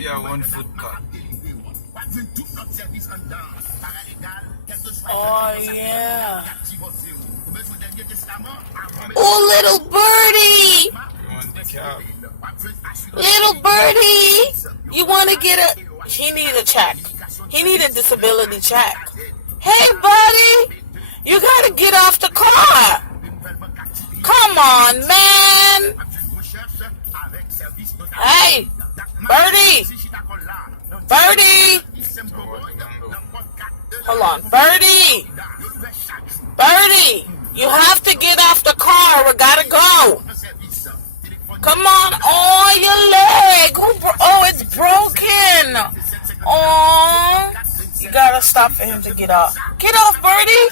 Yeah, 1 foot cut. Oh, yeah. Oh, little birdie. You want the cab? Little birdie. You want to get a... He need a check. He need a disability check. Hey, buddy. You got to get off the car. Come on, man. Hey, birdie. Birdie. Hold on. Birdie. Birdie. You have to get off the car. We gotta go. Come on. Oh, your leg. Oh, it's broken. Oh. You gotta stop for him to get off. Get off, Birdie.